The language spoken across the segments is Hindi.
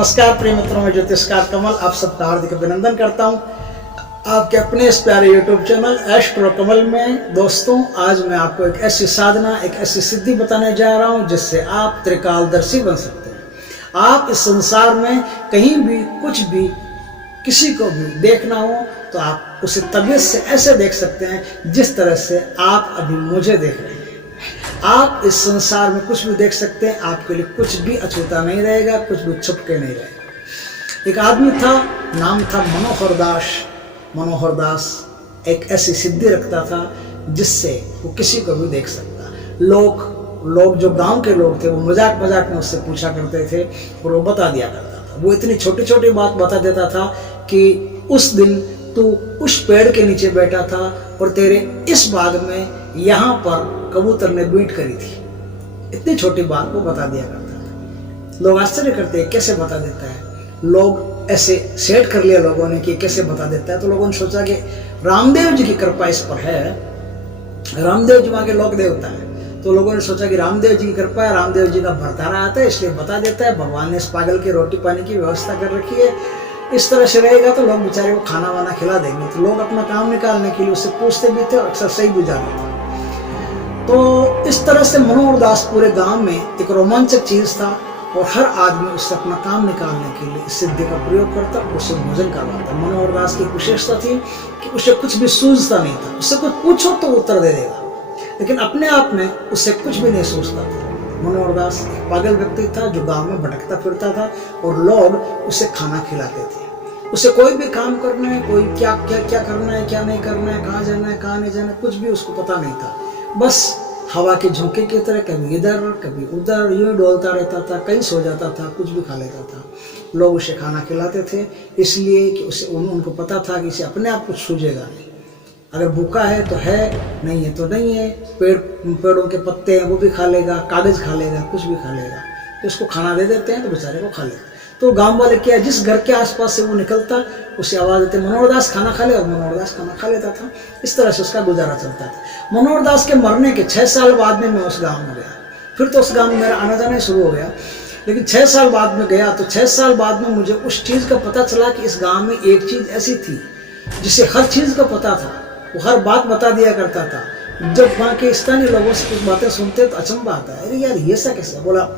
नमस्कार प्रिय मित्रों, मैं ज्योतिषकार कमल आप सबका हार्दिक अभिनंदन करता हूं आपके अपने इस प्यारे यूट्यूब चैनल एस्ट्रो कमल में। दोस्तों, आज मैं आपको एक ऐसी साधना, एक ऐसी सिद्धि बताने जा रहा हूं जिससे आप त्रिकालदर्शी बन सकते हैं। आप इस संसार में कहीं भी कुछ भी किसी को भी देखना हो तो आप उसे तबीयत से ऐसे देख सकते हैं जिस तरह से आप अभी मुझे देख रहे हैं। आप इस संसार में कुछ भी देख सकते हैं, आपके लिए कुछ भी अछूता नहीं रहेगा, कुछ भी छुप के नहीं रहेगा। एक आदमी था, नाम था मनोहर दास। मनोहर दास एक ऐसी सिद्धि रखता था जिससे वो किसी को भी देख सकता। लोग जो गांव के लोग थे वो मजाक मजाक में उससे पूछा करते थे और वो बता दिया करता था। वो इतनी छोटी छोटी बात बता देता था कि उस दिन तू उस पेड़ के नीचे बैठा था और तेरे इस बाग में यहाँ पर कबूतर ने बीट करी थी। इतनी छोटी बात वो बता दिया करता था। लोग आश्चर्य करते हैं, कैसे बता देता है। लोग ऐसे सेट कर लिया लोगों ने कि कैसे बता देता है। तो लोगों ने सोचा कि रामदेव जी की कृपा इस पर है। रामदेव जी वहाँ के लोक देवता है, तो लोगों ने सोचा कि रामदेव जी की कृपा है, रामदेव जी का भरतारा आता है इसलिए बता देता है। भगवान ने इस पागल की रोटी पानी की व्यवस्था कर रखी है, इस तरह से रहेगा तो लोग बेचारे को खाना वाना खिला देंगे। तो लोग अपना काम निकालने के लिए उससे पूछते भी थे और अक्सर सही भी जाते थे। तो इस तरह से मनोहर दास पूरे गांव में एक रोमांचक चीज था और हर आदमी उससे अपना काम निकालने के लिए इस सिद्धि का प्रयोग करता और उससे भोजन करवाता। मनोहर दास की विशेषता थी कि उसे कुछ भी सूझता नहीं था। उससे कुछ पूछो तो उत्तर दे देगा, लेकिन अपने आप में उससे कुछ भी नहीं सोचता था। मनोहर दास एक पागल व्यक्ति था जो गांव में भटकता फिरता था और लोग उसे खाना खिलाते थे। उसे कोई भी काम करना है, कोई क्या करना है, क्या नहीं करना है, कहाँ जाना है, कहाँ नहीं जाना है, कुछ भी उसको पता नहीं था। बस हवा के झोंके की तरह कभी इधर कभी उधर यूं डोलता रहता था, कहीं सो जाता था, कुछ भी खा लेता था। लोग उसे खाना खिलाते थे इसलिए कि उसे उनको पता था कि इसे अपने आप कुछ सूझेगा नहीं। अगर भूखा है तो है, नहीं है तो नहीं है। पेड़ों के पत्ते हैं वो भी खा लेगा, कागज खा लेगा, कुछ भी खा लेगा। तो उसको खाना दे देते हैं तो बेचारे को खा लेगा। तो गांव वाले क्या, जिस घर के आसपास से वो निकलता उसे आवाज़ देते मनोहर दास खाना खा ले, और मनोहर दास खाना खा लेता था। इस तरह से उसका गुजारा चलता था। मनोहर दास के मरने के 6 साल बाद में मैं उस गाँव में गया। फिर तो उस गाँव में मेरा आना जाना शुरू हो गया, लेकिन 6 साल बाद में गया तो 6 साल बाद में मुझे उस चीज़ का पता चला कि इस गाँव में एक चीज़ ऐसी थी जिसे हर चीज़ का पता था। वो हर बात बता दिया करता था। जब वहाँ के स्थानीय लोगों से कुछ बातें सुनते तो अचंभा आता है, अरे यार ये ऐसा कैसे। बोला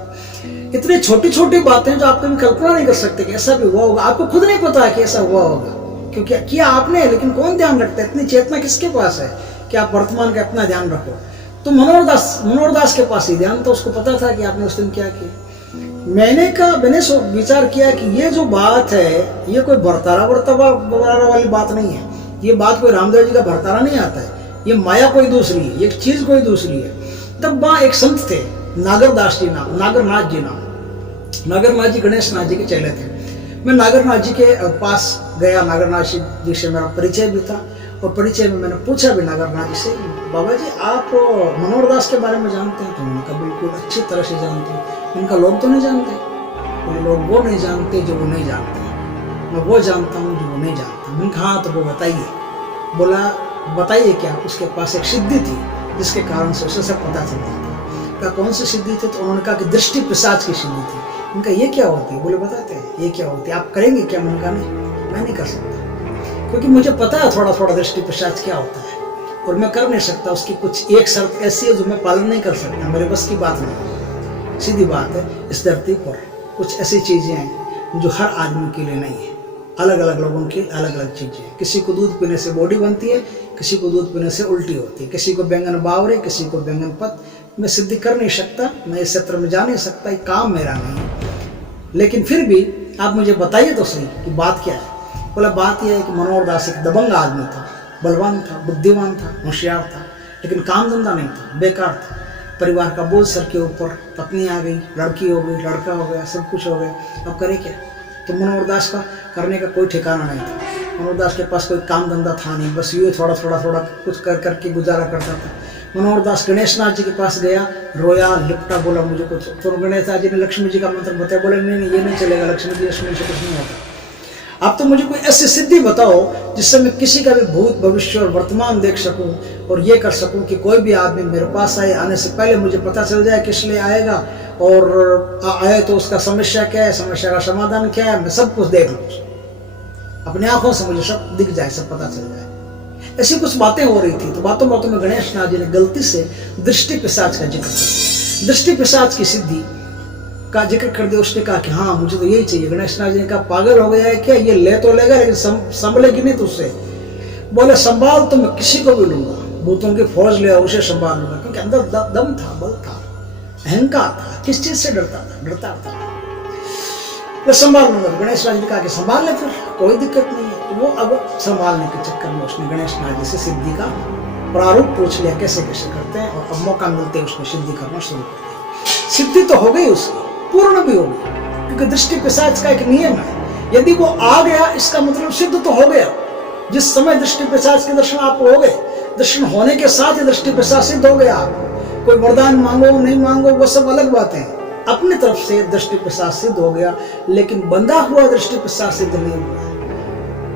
इतनी छोटी छोटी बातें जो आप कभी कल्पना नहीं कर सकते कि ऐसा भी हुआ होगा। आपको खुद नहीं पता है कि ऐसा हुआ होगा, क्योंकि किया आपने, लेकिन कौन ध्यान रखता है। इतनी चेतना किसके पास है कि आप वर्तमान का अपना ध्यान रखो। तो मनोहर दास के पास ही ध्यान था। उसको पता था कि आपने उस दिन क्या किया। मैंने विचार किया कि ये जो बात है ये कोई भरतारा वाली बात नहीं है। ये बात कोई रामदेव जी का भरतारा नहीं आता है। ये माया कोई दूसरी है, ये चीज कोई दूसरी है। तब वहाँ एक संत थे, नागरनाथ जी नाम। नागरनाथ जी गणेश नाथ जी के चेले थे। मैं नागरनाथ जी के पास गया। नागरनाथ जी से मेरा परिचय भी था और परिचय में मैंने पूछा भी नागरनाथ जी से, बाबा जी आप मनोहर दास के बारे में जानते हैं? तो उन्होंने कहा बिल्कुल अच्छी तरह से जानते हैं। उनका लोग तो नहीं जानते, लोग वो नहीं जानते जो वो नहीं जानते, मैं वो जानता हूँ जो वो नहीं जानता। मैंने कहा तो वो बताइए। बोला बताइए क्या। उसके पास एक सिद्धि थी जिसके कारण से उसे सब पता चलता था। कहा कौन सी सिद्धि थी? तो उन्होंने कहा कि दृष्टि पिशाच की सिद्धि थी। उनका ये क्या होती है? बोले बताते हैं ये क्या होती है, आप करेंगे क्या? मैंने कहा नहीं, मैं नहीं कर सकता, क्योंकि मुझे पता है थोड़ा थोड़ा दृष्टि पिशाच क्या होता है और मैं कर नहीं सकता। उसकी कुछ एक शर्त ऐसी है जो मैं पालन नहीं कर सकता, मेरे बस की बात नहीं। सीधी बात है, इस धरती पर कुछ ऐसी चीज़ें हैं जो हर आदमी के लिए नहीं है। अलग अलग लोगों की अलग अलग चीज़ें हैं। किसी को दूध पीने से बॉडी बनती है, किसी को दूध पीने से उल्टी होती है, किसी को बैंगन बावरे, किसी को बैंगन पत। मैं सिद्धि कर नहीं सकता, मैं इस क्षेत्र में जा नहीं सकता, ये काम मेरा नहीं है। लेकिन फिर भी आप मुझे बताइए तो सही कि बात क्या है। बोला बात यह है कि मनोहर दास एक दबंग आदमी था, बलवान था, बुद्धिमान था, होशियार था, लेकिन काम धंधा नहीं था, बेकार था। परिवार का बोझ सर के ऊपर, पत्नी आ गई, लड़की हो गई, लड़का हो गया, सब कुछ हो गया, अब करे क्या। तो मनोहर दास का करने का कोई ठिकाना नहीं था। मनोहर दास के पास कोई काम धंधा था नहीं, बस यूँ थोड़ा कुछ कर करके गुजारा करता था। मनोहर दास गणेश नाथ जी के पास गया, रोया, लिपटा, बोला मुझे कुछ। तो गणेश नाथ जी ने लक्ष्मी जी का मंत्र बताया। बोले नहीं ये नहीं चलेगा, लक्ष्मी जी से कुछ नहीं होता। आप तो मुझे कोई ऐसी सिद्धि बताओ जिससे मैं किसी का भी भूत भविष्य और वर्तमान देख सकूं और ये कर सकूं कि कोई भी आदमी मेरे पास आने से पहले मुझे पता चल जाए किस लिए आएगा और आए तो उसका समस्या क्या है, समस्या का समाधान क्या है, मैं सब कुछ देख लूँ, अपनी आंखों से मुझे सब दिख जाए, सब पता चल जाए। ऐसी कुछ बातें हो रही थी। तो बातों बातों में गणेश नाथ जी ने गलती से दृष्टि पिशाच का जिक्र कर दिया। दृष्टि पिशाच की सिद्धि का जिक्र कर दिया। उसने कहा कि हाँ मुझे तो यही चाहिए। गणेश नाथ जी ने कहा पागल हो गया है क्या, ये ले तो लेगा लेकिन संभलेगी नहीं तुझसे। बोले संभाल तो मैं किसी को भी लूंगा, भूतों की फौज ले उसे संभाल लूंगा, क्योंकि अंदर दम था, बल था, अहंकार था, किस चीज से डरता था। वो संभाल लूंगा। गणेश नाथ जी ने कहा कि संभाल ले, फिर कोई दिक्कत नहीं है। तो वो अब संभालने के चक्कर में उसने गणेश नाथ जी से सिद्धि का प्रारूप पूछ लिया, कैसे कैसे करते हैं, और अब मौका मिलते ही उसने सिद्धि करना शुरू कर दिया। सिद्धि तो हो गई उसकी, पूर्ण भी हो गई, क्योंकि दृष्टि पिशाच का एक नियम है, यदि वो आ गया इसका मतलब सिद्ध तो हो गया। जिस समय दृष्टि पिशाच के दर्शन आपको हो गए, दर्शन होने के साथ ही दृष्टि पिशाच सिद्ध हो गया। आपको कोई वरदान मांगो नहीं मांगो वो सब अलग बातें हैं, अपनी तरफ से दृष्टि पिशाच सिद्ध हो गया, लेकिन बंधा हुआ दृष्टि पिशाच सिद्ध नहीं हुआ।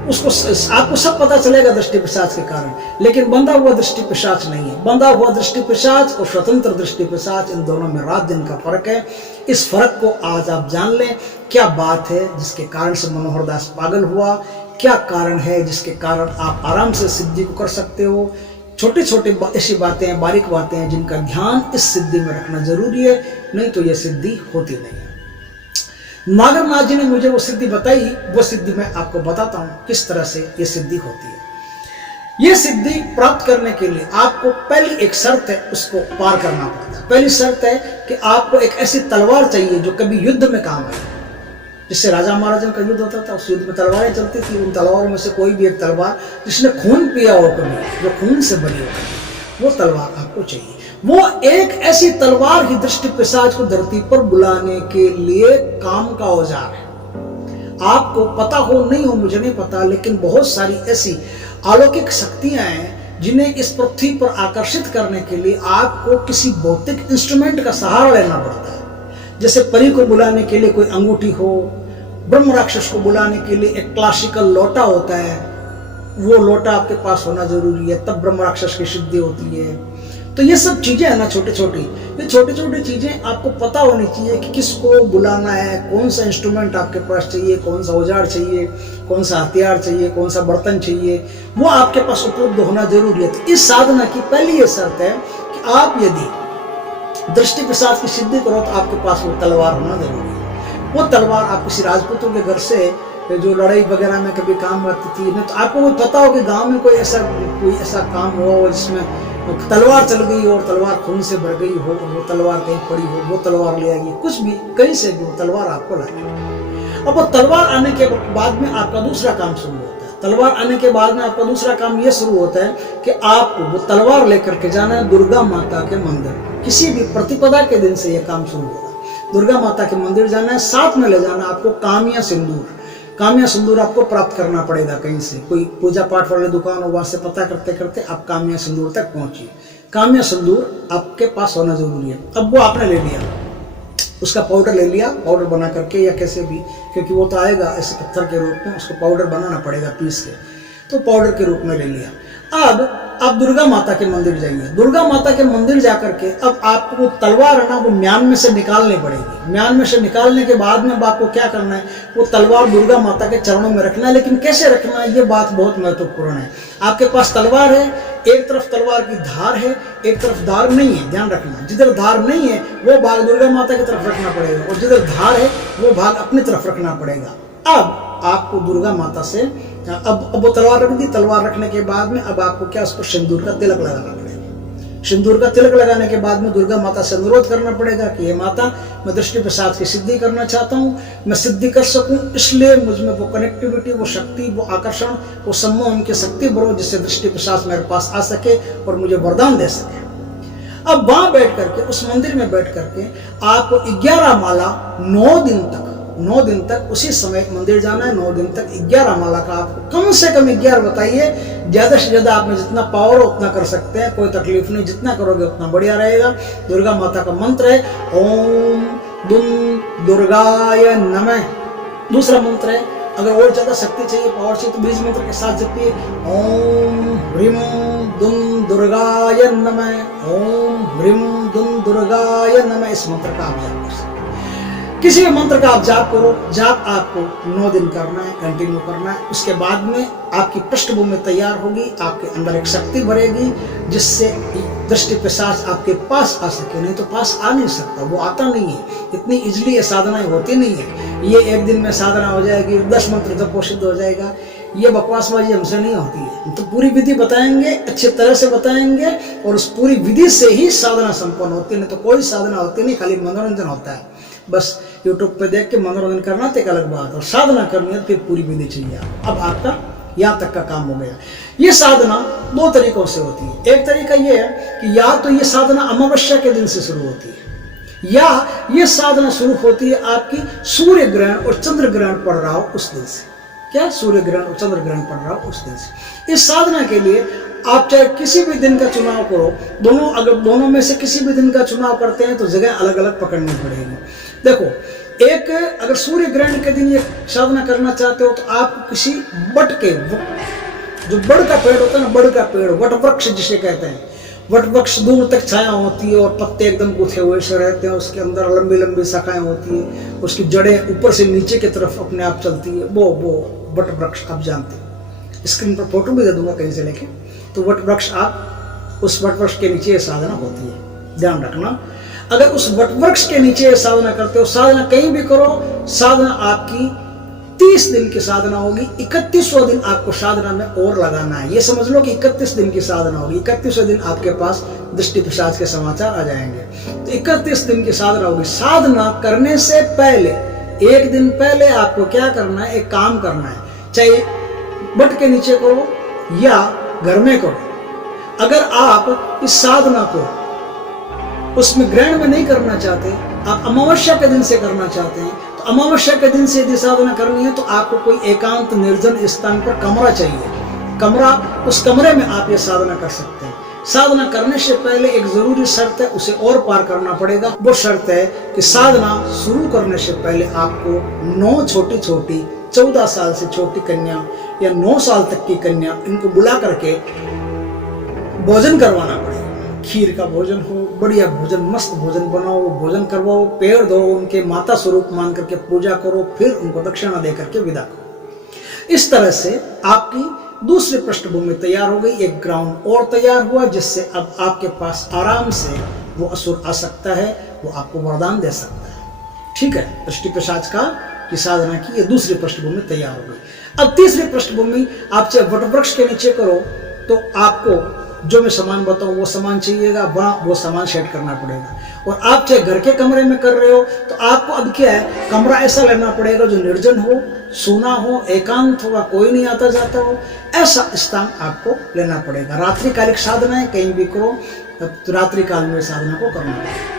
उसको आपको सब पता चलेगा दृष्टि पिशाच के कारण, लेकिन बंधा हुआ दृष्टि पिशाच नहीं है। बंधा हुआ दृष्टि पिशाच और स्वतंत्र दृष्टि पिशाच, इन दोनों में रात दिन का फर्क है। इस फर्क को आज आप जान लें। क्या बात है जिसके कारण से मनोहर दास पागल हुआ, क्या कारण है जिसके कारण आप आराम से सिद्धि को कर सकते हो। छोटी छोटी ऐसी बातें हैं, बारीक बातें हैं, जिनका ध्यान इस सिद्धि में रखना जरूरी है, नहीं तो यह सिद्धि होती नहीं है। नागरनाथ जी ने मुझे वो सिद्धि बताई, वो सिद्धि मैं आपको बताता हूं किस तरह से ये सिद्धि होती है। ये सिद्धि प्राप्त करने के लिए आपको पहली एक शर्त है, उसको पार करना पड़ता है। पहली शर्त है कि आपको एक ऐसी तलवार चाहिए जो कभी युद्ध में काम आए। जिससे राजा महाराजा का युद्ध होता था, उस युद्ध में तलवारें चलती थी। उन तलवारों में से कोई भी एक तलवार जिसने खून पिया हो कभी, जो खून से बनी हो, वो तलवार आपको चाहिए। वो एक ऐसी तलवार ही दृष्टि पिशाच को धरती पर बुलाने के लिए काम का औजार है। आपको पता हो नहीं हो मुझे नहीं पता, लेकिन बहुत सारी ऐसी अलौकिक शक्तियां हैं जिन्हें इस पृथ्वी पर आकर्षित करने के लिए आपको किसी भौतिक इंस्ट्रूमेंट का सहारा लेना पड़ता है। जैसे परी को बुलाने के लिए कोई अंगूठी हो, ब्रह्म राक्षस को बुलाने के लिए एक क्लासिकल लोटा होता है, वो लोटा आपके पास होना जरूरी है, तब ब्रह्म राक्षस की सिद्धि होती है। तो ये सब चीजें है ना छोटी छोटी, ये छोटी छोटी चीजें आपको पता होनी चाहिए कि किसको बुलाना है, कौन सा इंस्ट्रूमेंट आपके पास चाहिए, कौन सा औजार चाहिए, कौन सा हथियार चाहिए, कौन सा बर्तन चाहिए, वो आपके पास उपलब्ध होना जरूरी है। तो इस साधना की पहली ये शर्त है कि आप यदि दृष्टि पिशाच की सिद्धि करो तो आपके पास वो तलवार होना जरूरी है। वो तलवार आप किसी राजपूतों के घर से, जो लड़ाई वगैरह में कभी काम आती थी, नहीं तो आपको कोई पता हो कि गांव में कोई ऐसा काम हुआ हो जिसमें तलवार चल गई और तलवार खून से भर गई हो, वो तलवार कहीं पड़ी हो, वो तलवार ले आएगी, कुछ भी कहीं से भी वो तलवार आपको लाएगी। अब वो तलवार आने के बाद में आपका दूसरा काम शुरू होता है। तलवार आने के बाद में आपका दूसरा काम ये शुरू होता है कि आपको वो तलवार लेकर के जाना है दुर्गा माता के मंदिर। किसी भी प्रतिपदा के दिन से ये काम शुरू होगा। दुर्गा माता के मंदिर जाना है, साथ में ले जाना आपको कामिया सिंदूर। कामिया सिंदूर आपको प्राप्त करना पड़ेगा कहीं से, कोई पूजा पाठ वाली दुकान हो, वहां से पता करते करते आप कामिया सिंदूर तक पहुंचिए। कामिया सिंदूर आपके पास होना जरूरी है। अब वो आपने ले लिया, उसका पाउडर ले लिया, पाउडर बना करके या कैसे भी, क्योंकि वो तो आएगा ऐसे पत्थर के रूप में, उसको पाउडर बनाना पड़ेगा पीस के, तो पाउडर के रूप में ले लिया। अब आप दुर्गा माता के मंदिर जाइए। दुर्गा माता के मंदिर जाकर के अब आपको वो तलवार है ना, वो म्यान में से निकालनी पड़ेगी। म्यान में से निकालने के बाद में आपको क्या करना है, वो तलवार दुर्गा माता के चरणों में रखना है। लेकिन कैसे रखना है, ये बात बहुत महत्वपूर्ण है। आपके पास तलवार है, एक तरफ तलवार की धार है, एक तरफ धार नहीं है, ध्यान रखना। जिधर धार नहीं है वो भाग दुर्गा माता की तरफ रखना पड़ेगा, और जिधर धार है वो भाग अपनी तरफ रखना पड़ेगा। अब आपको दुर्गा माता से अब वो तलवार रख दी। तलवार रखने के बाद में अब आपको क्या, उस पर सिंदूर का तिलक लगाना पड़ेगा। सिंदूर का तिलक लगाने के बाद में दुर्गा माता से अनुरोध करना पड़ेगा कि हे माता, मैं दृष्टि पिशाच की सिद्धि करना चाहता हूँ, मैं सिद्धि कर सकूं, इसलिए मुझ में वो कनेक्टिविटी, वो शक्ति, वो आकर्षण, वो सम्मोह, उनकी शक्ति बढ़ो, जिससे दृष्टि पिशाच मेरे पास आ सके और मुझे वरदान दे सके। अब वहां बैठ करके, उस मंदिर में बैठ करके आपको 11 माला 9 दिन तक उसी समय मंदिर जाना है। 9 दिन तक 11 माला का आपको कम से कम 11 बताइए, ज्यादा से ज्यादा आप में जितना पावर हो उतना कर सकते हैं, कोई तकलीफ नहीं, जितना करोगे उतना बढ़िया रहेगा। दुर्गा माता का मंत्र है ओम दुम दुर्गाय नमः। दूसरा मंत्र है, अगर और ज्यादा शक्ति चाहिए, पावर चाहिए, तो बीज मंत्र के साथ जपिए ओम ह्रीम दुम दुर्गाय नमः, ओम ह्रीम दुम दुर्गाय नमः इस मंत्र का आप जाप कर सकते हैं। किसी भी मंत्र का आप जाप करो, जाप आपको 9 दिन करना है, कंटिन्यू करना है। उसके बाद में आपकी पृष्ठभूमि तैयार होगी, आपके अंदर एक शक्ति भरेगी जिससे दृष्टि पिशाच आपके पास आ सके। नहीं तो पास आ नहीं सकता, वो आता नहीं है। इतनी इजली ये साधनाएं होती नहीं है। ये एक दिन में साधना हो जाएगी, 10 मंत्र जप सिद्ध हो जाएगा, ये बकवासबाजी हमसे नहीं होती है। हम तो पूरी विधि बताएंगे, अच्छी तरह से बताएंगे, और उस पूरी विधि से ही साधना संपन्न होती है। नहीं तो कोई साधना होती नहीं, खाली मनोरंजन होता है। बस यूट्यूब पे देख के मनोरंजन करना तो एक अलग बात है, और साधना करनी है फिर पूरी विधि चाहिए। अब आपका यहाँ तक का काम हो गया। ये साधना 2 तरीकों से होती है। एक तरीका ये है कि या तो ये साधना अमावस्या के दिन से शुरू होती है, या ये साधना शुरू होती है आपकी सूर्य ग्रहण और चंद्र ग्रहण पड़ रहा हो उस दिन से। क्या? सूर्य ग्रहण और चंद्र ग्रहण पड़ रहा हो उस दिन से। इस साधना के लिए आप चाहे किसी भी दिन का चुनाव करो, अगर दोनों में से किसी भी दिन का चुनाव करते हैं तो जगह अलग अलग पकड़नी पड़ेगी। देखो, एक अगर सूर्य ग्रहण के दिन ये साधना करना चाहते हो तो आप किसी बट के, जो बड़ का पेड़ होता है ना, बड़ का पेड़, वट वृक्ष जिसे कहते हैं, वट वृक्ष दूर तक छाया होती है और पत्ते एकदम गुथे हुए से रहते हैं, उसके अंदर लंबी लंबी शाखाएं होती है, उसकी जड़ें ऊपर से नीचे की तरफ अपने आप चलती है, वो वट वृक्ष आप जानते हैं। स्क्रीन पर फोटो भी दे दूंगा कहीं से लेके। तो वट वृक्ष, आप उस वट वृक्ष के नीचे ये साधना होती है, ध्यान रखना। अगर उस वट वृक्ष के नीचे साधना करते हो, साधना कहीं भी करो, साधना आपकी 30 दिन की साधना होगी। 31वां दिन आपको साधना में और लगाना है। ये समझ लो कि 31 दिन की साधना होगी। 31वें दिन आपके पास दृष्टि पिशाच के समाचार आ जाएंगे। तो 31 दिन की साधना होगी। साधना करने से पहले, 1 दिन पहले आपको क्या करना है? एक काम करना है, चाहे बट के नीचे करो या घर में करो। अगर आप इस साधना को उसमें ग्रहण में नहीं करना चाहते, आप अमावस्या के दिन से करना चाहते हैं, तो अमावस्या के दिन से यदि साधना करनी है तो आपको कोई एकांत निर्जन स्थान पर कमरा चाहिए। कमरा, उस कमरे में आप ये साधना कर सकते हैं। साधना करने से पहले एक जरूरी शर्त है, उसे और पार करना पड़ेगा। वो शर्त है कि साधना शुरू करने से पहले आपको 9 छोटी छोटी 14 साल से छोटी कन्या या 9 साल तक की कन्या, इनको बुला करके भोजन करवाना पड़ेगा। खीर का भोजन हो, बढ़िया भोजन, मस्त भोजन बनाओ, भोजन करवाओ, पेड़ दो, उनके माता स्वरूप मान करके पूजा करो, फिर उनको दक्षिणा दे करके विदा करो। इस तरह से आपकी दूसरी पृष्ठभूमि तैयार हो गई, एक ग्राउंड और तैयार हुआ, जिससे अब आपके पास आराम से वो असुर आ सकता है, वो आपको वरदान दे सकता है। ठीक है, दृष्टि पिशाच का की साधना की ये दूसरी पृष्ठभूमि तैयार हो गई। अब तीसरी पृष्ठभूमि, आप चाहे वट वृक्ष के नीचे करो तो आपको जो मैं सामान बताऊं वो सामान चाहिएगा, वहाँ वो सामान सेट करना पड़ेगा। और आप चाहे घर के कमरे में कर रहे हो तो आपको अब क्या है, कमरा ऐसा लेना पड़ेगा जो निर्जन हो, सूना हो, एकांत होगा, कोई नहीं आता जाता हो, ऐसा स्थान आपको लेना पड़ेगा। रात्रिकालिक साधना है, कहीं भी करो तो रात्रि काल में साधना को करना पड़ेगा।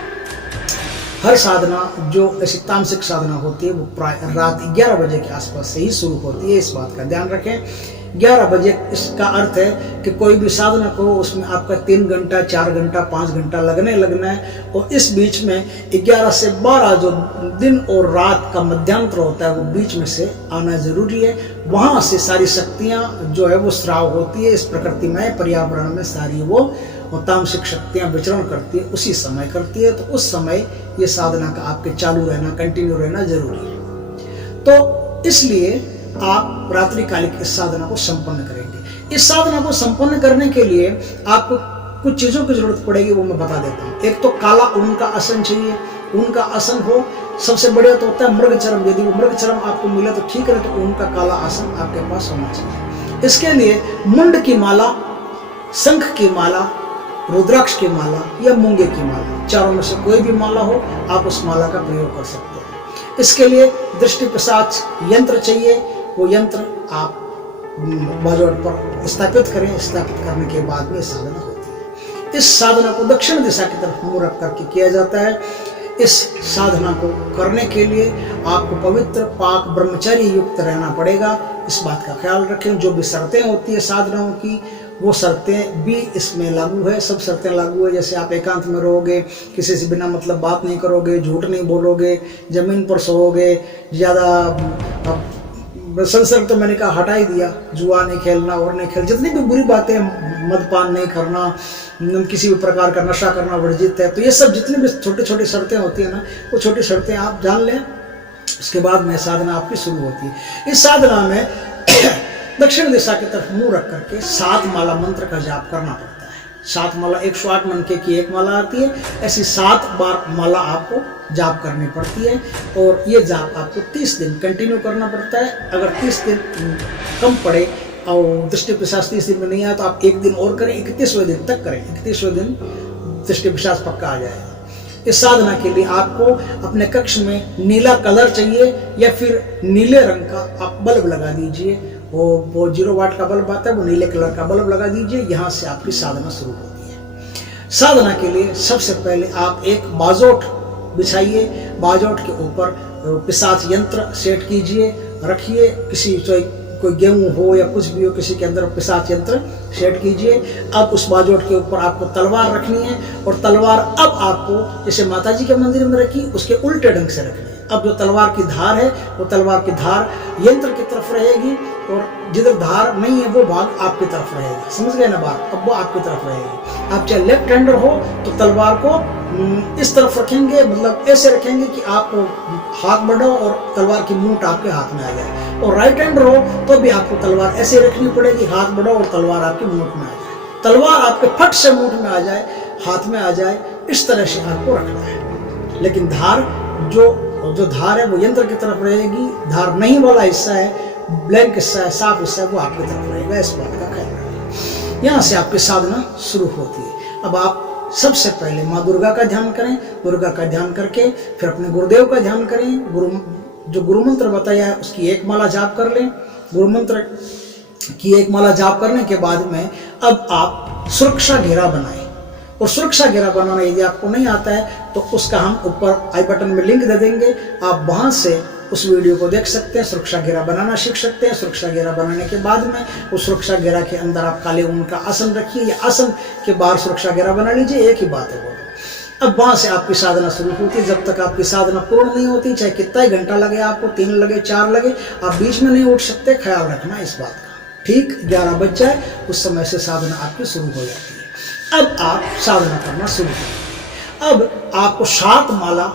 हर साधना जो ऐसी तामसिक साधना होती है वो प्राय रात 11 बजे के आसपास से ही शुरू होती है, इस बात का ध्यान रखें। 11 बजे, इसका अर्थ है कि कोई भी साधना करो उसमें आपका 3 घंटा, 4 घंटा, 5 घंटा लगना है। और इस बीच में 11 से 12 जो दिन और रात का मध्यांतर होता है वो बीच में से आना जरूरी है। वहाँ से सारी शक्तियाँ जो है वो स्राव होती है, इस प्रकृति में, पर्यावरण में सारी वो तामसिक शक्तियाँ विचरण करती है, उसी समय करती है। तो उस समय ये साधना का आपके चालू रहना, कंटिन्यू रहना जरूरी है। तो इसलिए आप रात्रिकालिक इस साधना को संपन्न करेंगे। इस साधना को संपन्न करने के लिए आपको कुछ चीज़ों की जरूरत पड़ेगी, वो मैं बता देता हूँ। एक तो काला ऊन का आसन चाहिए। ऊन का आसन हो, सबसे बढ़िया तो होता है मृगचर्म। यदि वो मृगचर्म आपको मिले तो ठीक है, तो ऊन का काला आसन आपके पास होना चाहिए। इसके लिए मुंड की माला, शंख की माला, रुद्राक्ष की माला या मूंगे की माला, चारों में से कोई भी माला हो, आप उस माला का प्रयोग कर सकते हैं। इसके लिए दृष्टि पिशाच यंत्र चाहिए। वो यंत्र आप बाजूट पर स्थापित करें। स्थापित करने के बाद में साधना होती है। इस साधना को दक्षिण दिशा की तरफ मुंह रख करके किया जाता है। इस साधना को करने के लिए आपको पवित्र, पाक, ब्रह्मचर्य युक्त रहना पड़ेगा। इस बात का ख्याल रखें। जो भी शर्तें होती है साधनाओं की, वो शर्तें भी इसमें लागू है। सब शर्तें लागू है। जैसे आप एकांत में रहोगे, किसी से बिना मतलब बात नहीं करोगे, झूठ नहीं बोलोगे, जमीन पर सोओगे, ज़्यादा संसर्ग तो मैंने कहा हटा ही दिया, जुआ नहीं खेलना और नहीं खेल, जितनी भी बुरी बातें, मदपान नहीं करना, किसी भी प्रकार का नशा करना वर्जित है। तो ये सब जितनी भी छोटी छोटी शर्तें होती है ना, वो छोटी शर्तें आप जान लें। उसके बाद में साधना आपकी शुरू होती है। इस साधना में दक्षिण दिशा की तरफ मुंह रख करके 7 माला मंत्र का जाप करना पड़ता है। 7 माला 108 मनके की एक माला आती है, ऐसी 7 बार माला आपको जाप करनी पड़ती है। और ये जाप आपको 30 दिन कंटिन्यू करना पड़ता है। अगर 30 दिन कम पड़े और दृष्टि पिशाच 30 दिन में नहीं आया तो आप 1 दिन और करें, 31वें दिन तक करें। 31वें दिन दृष्टि पिशाच पक्का आ जाएगा। इस साधना के लिए आपको अपने कक्ष में नीला कलर चाहिए या फिर नीले रंग का आप बल्ब लगा दीजिए। वो 0 वाट का बल्ब आता है, वो नीले कलर का बल्ब लगा दीजिए। यहाँ से आपकी साधना शुरू होती है। साधना के लिए सबसे पहले आप एक बाजोट बिछाइए, बाजोट के ऊपर पिशाच यंत्र सेट कीजिए, रखिए। किसी कोई गेहूं हो या कुछ भी हो, किसी के अंदर पिशाच यंत्र सेट कीजिए। अब उस बाजोट के ऊपर आपको तलवार रखनी है और तलवार अब आपको जैसे माताजी के मंदिर में रखी उसके उल्टे ढंग से रखनी है। अब जो तलवार की धार है वो तलवार की धार यंत्र की तरफ रहेगी और जिधर धार नहीं है वो भाग आपकी तरफ रहेगा। समझ गए ना बात? अब वो आपकी तरफ रहेगी। आप चाहे लेफ्ट हैंडर हो तो तलवार को इस तरफ रखेंगे, मतलब ऐसे रखेंगे कि आप हाथ बढ़ाओ और तलवार की मूठ आपके हाथ में आ जाए। और राइट हैंडर हो तो भी आपको तलवार ऐसे रखनी पड़ेगी, हाथ बढ़ाओ और तलवार आपकी मूठ में आ जाए। तलवार आपके फट से मूठ में आ जाए, हाथ में आ जाए, इस तरह से आपको रखना है। लेकिन धार जो धार है वो यंत्र की तरफ रहेगी। धार नहीं वाला हिस्सा है, ब्लैंक हिस्सा है, साफ हिस्सा है, वो आपकी तरफ रहेगा। इस बात का ख्याल रखें। यहाँ से आपकी साधना शुरू होती है। अब आप सबसे पहले माँ दुर्गा का ध्यान करें। दुर्गा का ध्यान करके फिर अपने गुरुदेव का ध्यान करें। जो गुरु मंत्र बताया है उसकी एक माला जाप कर लें। गुरु मंत्र की एक माला जाप करने के बाद में अब आप सुरक्षा घेरा बनाएं। और सुरक्षा घेरा बनाना यदि आपको नहीं आता है तो उसका हम ऊपर आई बटन में लिंक दे देंगे, आप वहाँ से उस वीडियो को देख सकते हैं। सुरक्षा घेरा बनाना सीख सकते हैं। सुरक्षा घेरा बनाने के बाद में उस सुरक्षा घेरा के अंदर आप काले ऊन का आसन रखिए या आसन के बाहर सुरक्षा घेरा बना लीजिए। एक ही बात है वो। अब वहाँ से आपकी साधना शुरू होती है। जब तक आपकी साधना पूर्ण नहीं होती, चाहे कितना ही घंटा लगे आपको, 3 लगे 4 लगे, आप बीच में नहीं उठ सकते। ख्याल रखना इस बात का। ठीक 11 बज जाए उस समय से साधना आपकी शुरू हो जाती है। अब आप साधना करना शुरू करें। अब आपको 7 माला,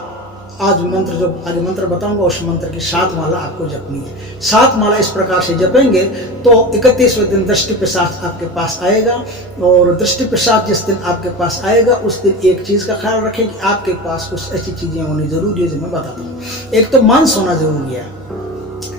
आज मंत्र जो आगे मंत्र बताऊंगा उस मंत्र की 7 माला आपको जपनी है। 7 माला इस प्रकार से जपेंगे तो 31वें दिन दृष्टि पिशाच आपके पास आएगा। और दृष्टि पिशाच जिस दिन आपके पास आएगा उस दिन एक चीज़ का ख्याल रखें कि आपके पास कुछ ऐसी चीज़ें होनी जरूरी है जो मैं बताता हूँ। एक तो मांस होना जरूरी है,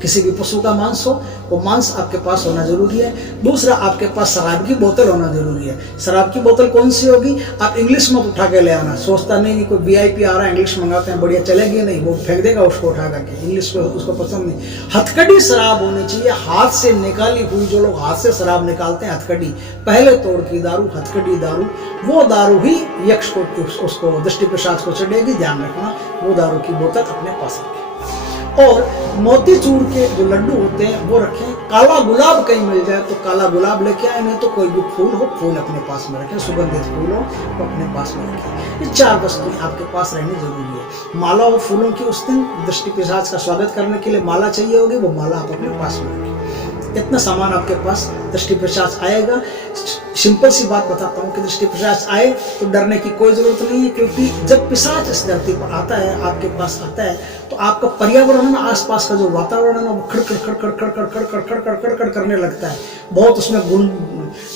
किसी भी पशु का मांस हो वो मांस आपके पास होना जरूरी है। दूसरा, आपके पास शराब की बोतल होना जरूरी है। शराब की बोतल कौन सी होगी? आप इंग्लिश मत उठा के ले आना। सोचता नहीं कि कोई VIP आ रहा है इंग्लिश मंगाते हैं बढ़िया चलेगी, नहीं, वो फेंक देगा उसको उठा करके। इंग्लिश को उसको पसंद नहीं। हथकड़ी शराब होनी चाहिए, हाथ से निकाली हुई। जो लोग हाथ से शराब निकालते हैं हथकड़ी, पहले तोड़ की दारू, हथकड़ी दारू, वो दारू ही यक्ष को, उसको दृष्टि पिशाच को चढ़ेगी। ध्यान रखना, वो दारू की बोतल अपने पास रखें। और मोतीचूर के जो लड्डू होते हैं वो रखें। काला गुलाब कहीं मिल जाए तो काला गुलाब लेके आए, नहीं तो कोई भी फूल हो, फूल अपने पास में रखें। सुगंधित फूल हो तो अपने पास में रखें। ये 4 वस्तुएं आपके पास रहनी जरूरी है। माला और फूलों की उस दिन दृष्टि पिशाच का स्वागत करने के लिए माला चाहिए होगी, वो माला आप अपने पास में रखें। इतना सामान आपके पास दृष्टि पिशाच आएगा। सिंपल सी बात बताता हूँ कि दृष्टि पिशाच आए तो डरने की कोई जरूरत नहीं है, क्योंकि जब पिशाच इस धरती पर आता है, आपके पास आता है, तो आपका पर्यावरण है, आसपास का जो वातावरण है ना, वो खड़खड़ खड़खड़ खड़खड़ खड़खड़ खड़खड़ खड़खड़ करने लगता है। बहुत उसमें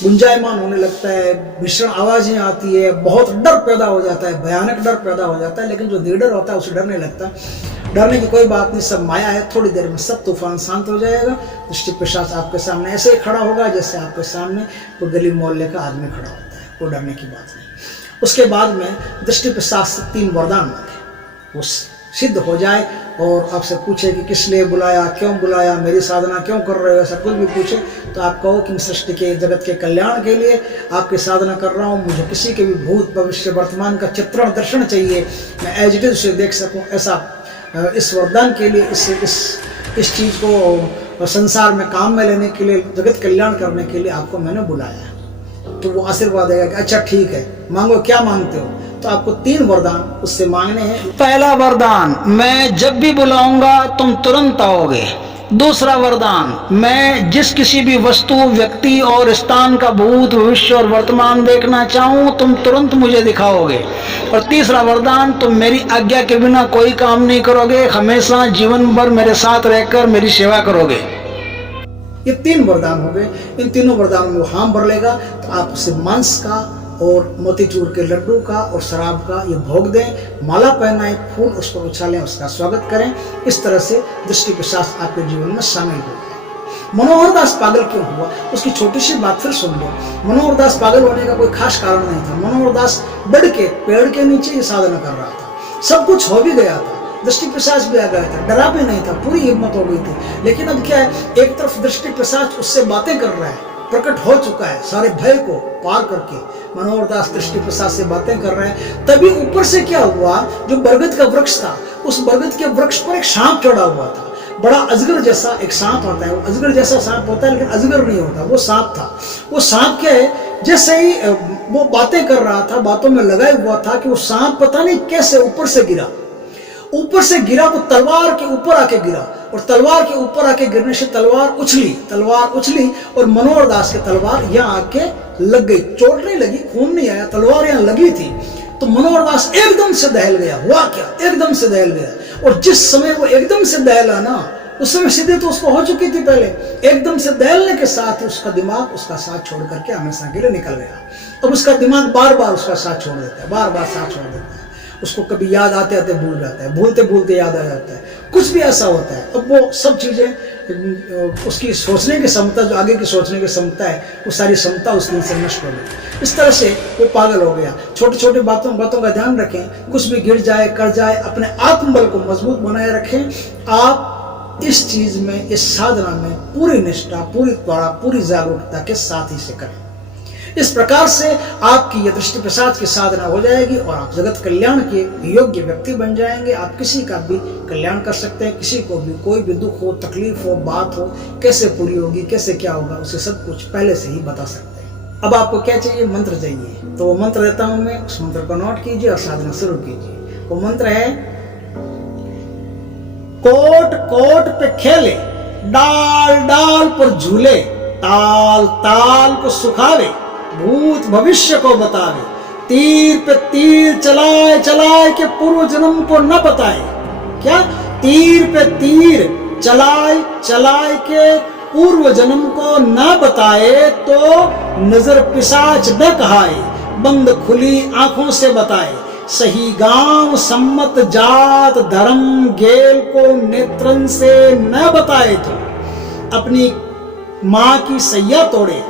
गुंजायमान होने लगता है, भीषण आवाजें आती है, बहुत डर पैदा हो जाता है, भयानक डर पैदा हो जाता है। लेकिन जो निडर होता है उसे डरने लगता है। डरने की कोई बात नहीं, सब माया है। थोड़ी देर में सब तूफान शांत हो जाएगा। दृष्टि पिशाच आपके सामने ऐसे ही खड़ा होगा जैसे आपके सामने कोई गली मोहल्ले का आदमी खड़ा होता है। कोई डरने की बात नहीं। उसके बाद में दृष्टि पिशाच से 3 वरदान मांगे, वो सिद्ध हो जाए और आपसे पूछे कि किस लिए बुलाया, क्यों बुलाया, मेरी साधना क्यों कर रहे हो, ऐसा कुछ भी पूछे तो आप कहो कि मैं सृष्टि के जगत के कल्याण के लिए आपकी साधना कर रहा हूँ। मुझे किसी के भी भूत भविष्य वर्तमान का चित्रण दर्शन चाहिए, मैं एज इट इज उसे देख सकूँ। ऐसा इस वरदान के लिए, इस चीज़ को संसार में काम में लेने के लिए, जगत कल्याण करने के लिए आपको मैंने बुलाया। तो वो आशीर्वाद देगा कि अच्छा ठीक है, मांगो, क्या मांगते हो। तो आपको 3 वरदान उससे मांगने हैं। पहला वरदान, मैं जब भी बुलाऊंगा तुम तुरंत आओगे। दूसरा वरदान, मैं जिस किसी भी वस्तु, व्यक्ति और स्थान का भूत, भविष्य और वर्तमान देखना चाहूं तुम तुरंत मुझे दिखाओगे। और तीसरा वरदान, तुम मेरी आज्ञा के बिना कोई काम नहीं करोगे, हमेशा जीवन भर मेरे साथ रहकर मेरी सेवा करोगे। ये 3 वरदान हो गए। इन तीनों वरदानों में वो हाम भर लेगा तो आप उसे मांस का और मोतीचूर के लड्डू का और शराब का ये भोग दें, माला पहनाएं, फूल उस पर उछालें, उसका स्वागत करें। इस तरह से दृष्टि पिशाच आपके जीवन में शामिल हो गए। मनोहर दास पागल क्यों हुआ, उसकी छोटी सी बात फिर सुन लो। मनोहर दास पागल होने का कोई खास कारण नहीं था। मनोहर दास बढ़ के पेड़ के नीचे ये साधना कर रहा था, सब कुछ हो भी गया था, दृष्टि पिशाच भी आ गया था, डरा भी नहीं था, पूरी हिम्मत हो गई थी। लेकिन अब क्या है, एक तरफ दृष्टि पिशाच उससे बातें कर रहा है, प्रकट हो चुका है, सारे भय को पार करके मनोहर दास दृष्टि पिशाच से बातें कर रहे हैं। तभी ऊपर से क्या हुआ, जो बरगद का वृक्ष था, उस बरगद के वृक्ष पर एक सांप चढ़ा हुआ था। बड़ा अजगर जैसा एक सांप आता है, वो अजगर जैसा सांप होता है लेकिन अजगर नहीं होता, वो सांप था। वो सांप क्या है, जैसे ही वो बातें कर रहा था, बातों में लगाए हुआ था कि वो सांप पता नहीं कैसे ऊपर से गिरा, ऊपर से गिरा, वो तलवार के ऊपर आके गिरा और तलवार के ऊपर आके गिरने से तलवार उछली और मनोहर दास की तलवार यहाँ आके लग गई। चोट नहीं लगी, खून नहीं आया, तलवार यहाँ लगी थी। तो मनोहर दास एकदम से दहल गया। हुआ क्या, एकदम से दहल गया। और जिस समय वो एकदम से दहला ना, उस समय सीधे तो उसको हो चुकी थी पहले। एकदम से दहलने के साथ ही उसका दिमाग उसका साथ छोड़ करके हमेशा के लिए निकल गया। अब उसका दिमाग बार बार उसका साथ छोड़ देता है, बार बार साथ छोड़ देता है। उसको कभी याद आते आते भूल जाता है, भूलते भूलते याद आ जाता है, कुछ भी ऐसा होता है। अब वो सब चीज़ें, उसकी सोचने की क्षमता, जो आगे की सोचने की क्षमता है, वो सारी क्षमता उस दिन से नष्ट हो गई। इस तरह से वो पागल हो गया। छोटी छोटी बातों का ध्यान रखें, कुछ भी गिर जाए कर जाए, अपने आत्मबल को मजबूत बनाए रखें। आप इस चीज़ में, इस साधना में पूरी निष्ठा, पूरी त्वरा, पूरी जागरूकता के साथ ही से करें। इस प्रकार से आपकी यह दृष्टि पिशाच की साधना हो जाएगी और आप जगत कल्याण के योग्य व्यक्ति बन जाएंगे। आप किसी का भी कल्याण कर सकते हैं, किसी को भी कोई भी दुख हो, तकलीफ हो, बात हो, कैसे पूरी होगी, कैसे क्या होगा, उसे सब कुछ पहले से ही बता सकते हैं। अब आपको क्या चाहिए, मंत्र चाहिए, तो वो मंत्र देता हूं मैं, उस मंत्र को नोट कीजिए और साधना शुरू कीजिए। वो मंत्र है, कोट कोट पे खेले, डाल डाल पर झूले, ताल ताल को सुखावे, भूत भविष्य को बतावे, तीर पे तीर चलाए चलाए के पूर्व जन्म को न बताए। क्या, तीर पे तीर चलाए चलाए के पूर्व जन्म को न बताए तो नजर पिशाच न कहाए, बंद खुली आंखों से बताए, सही गांव सम्मत जात धर्म गेल को नेत्रन से न बताए तो अपनी माँ की सैया तोड़े,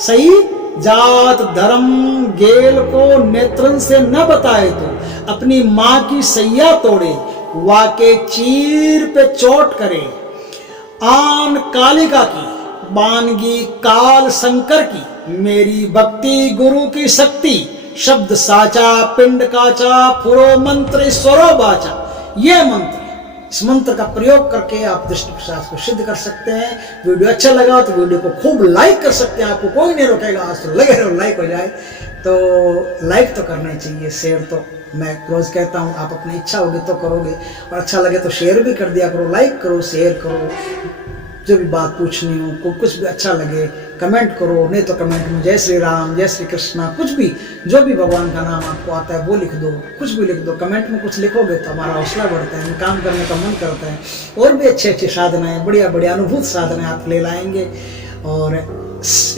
सही जात धर्म गेल को नेत्रन से न बताए तो अपनी माँ की सैया तोड़े, वाके चीर पे चोट करे, आन कालिका की बानगी काल शंकर की, मेरी भक्ति गुरु की शक्ति, शब्द साचा पिंड काचा, पुरो मंत्र स्वरो बाचा। ये मंत्र, इस मंत्र का प्रयोग करके आप दृष्टि पिशाच को सिद्ध कर सकते हैं। वीडियो अच्छा लगा तो वीडियो को खूब लाइक कर सकते हैं, आपको कोई नहीं रोकेगा। आज तो लगे रहो, लाइक हो जाए तो लाइक तो करना ही चाहिए, शेयर तो मैं रोज कहता हूँ, आप अपनी इच्छा होगी तो करोगे, और अच्छा लगे तो शेयर भी कर दिया करो, लाइक करो, शेयर करो। जो भी बात पूछनी हो, कुछ भी अच्छा लगे कमेंट करो, नहीं तो कमेंट में जय श्री राम, जय श्री कृष्णा, कुछ भी, जो भी भगवान का नाम आपको आता है वो लिख दो, कुछ भी लिख दो। कमेंट में कुछ लिखोगे तो हमारा हौसला बढ़ता है, काम करने का मन करता है, और भी अच्छे अच्छे साधनाएं, बढ़िया बढ़िया अनुभूत साधनाएं आप ले लाएंगे। और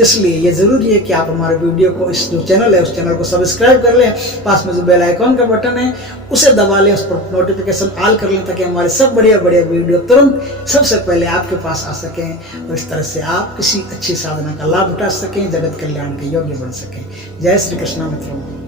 इसलिए ये ज़रूरी है कि आप हमारे वीडियो को, इस जो चैनल है उस चैनल को सब्सक्राइब कर लें, पास में जो बेल आइकॉन का बटन है उसे दबा लें, उस पर नोटिफिकेशन ऑल कर लें, ताकि हमारे सब बढ़िया बढ़िया वीडियो तुरंत सबसे पहले आपके पास आ सकें, और इस तरह से आप किसी अच्छी साधना का लाभ उठा सकें, जगत कल्याण के योग्य बन सकें। जय श्री कृष्णा मित्रों।